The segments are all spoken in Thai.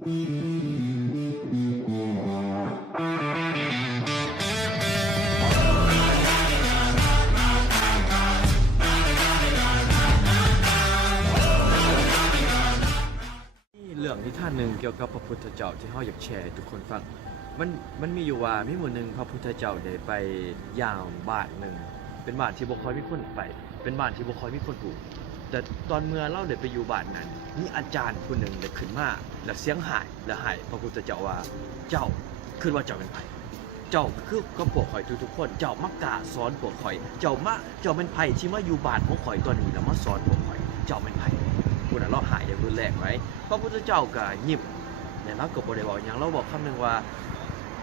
เรื่องนิทานหนึ่งเกี่ยวกับพระพุทธเจ้าที่เฮาอยากแชร์ให้ทุกคนฟังมันมีอยู่ว่ามีมื้อหนึงพระพุทธเจ้าได้ไปยามบ้านหนึ่งเป็นบ้านที่บ่ค่อยมีคนไปเป็นบ้านที่บ่ค่อยมีคนอยู่แต่ตอนเมื่อเราได้ไปอยู่บ้านนั้นมีอาจารย์ผู้หนึ่งได้ขึ้นมาแล้วเสียงหายแล้วให้พระพุทธเจ้าว่าเจ้าคิดว่าเจ้าเป็นไผเจ้าคือกับพวกข่อยทุกๆคนเจ้ามากล้าสอนพวกข่อยเจ้เป็นไผที่มาอยู่บ้านของข่อยตอนนี้แล้วมาสอนพวกข่อยเจ้าเป็นไผผู้นั้นเราหายอย่างรุนแรงไว้พระพุทธเจ้าก็ยิ้มเนี่ยเราก็บ่ได้บอกหยังเราบอกคำนึงว่า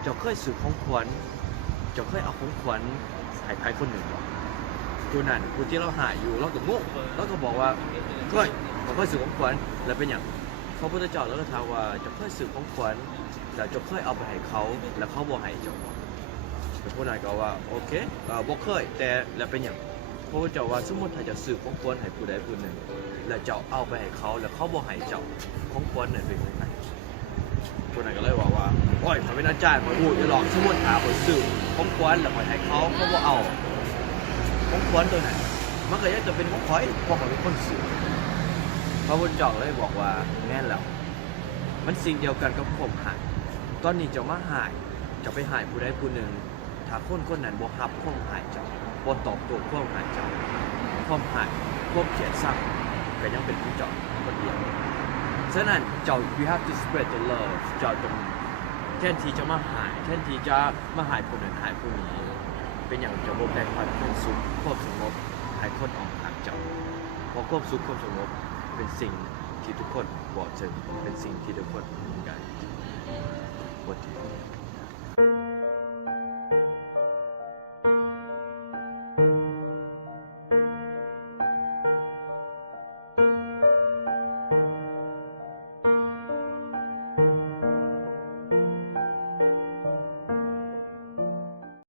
เจ้าเคยซื้อของขวัญเจ้าเคยเอาของขวัญให้ใครคนหนึ่งบ่ผู้นั้นผู้ที่เราหายอยู่เราก็งงเราก็บอกว่าเคยบ่เคยซื้อของขวัญแล้วเป็นหยังพระพุทธเจ้าเราก็ถามว่าเจ้าเคยซื้อของขวัญแล้วเจ้าเคยเอาไปให้เขาแล้วเขาบ่ให้เจ้าผู้นั้นก็ว่าโอเคบ่เคยแต่แล้วเป็นหยังพระพุทธเจ้าว่าสมมุติถ้าจะซื้อของขวัญให้ผู้ใดผู้หนึ่งแล้วเจ้าเอาไปให้เขาแล้วเขาบ่ให้เจ้าของขวัญนั่นเป็นของใครคนนั้นก็เลยบอกว่าโอ้ยมันเป็นอาจารย์มันพูดอย่าหลอกสมมุติหาคนซื้อของขวัญแล้วไปให้เขาบ่เอาของขวัญตัวนั้นมันก็ยังจะเป็นของข่อยเพราะข่อยเป็นคนซื้อพระพุทธเจ้าเลยบอกว่าแม่นแล้วมันสิ่งเดียวกันกับความหายตอนนี้เจ้ามาหายเจ้าไปหายผู้ใดผู้หนึ่งถ้าคนนั้นบ่รับความหายเจ้าบ่ตอบโต้ความหายเจ้าความหายความเกลียดชังก็ยังเป็นของเจ้าคนเดียวฉะนั้นเจ้า you have to spread the love เจ้าจงแทนที่จะมาหายแทนที่จะมาหายผู้นั้นหายผู้นี้เป็นอย่างจะบ่แบ่งปันความสุขความสงบให้คนออกทางเจ้าเพราะความสุขความสงบเป็นสิ่งที่ทุกคนบอกถึงเป็นสิ่งที่ทุกคนต้องการ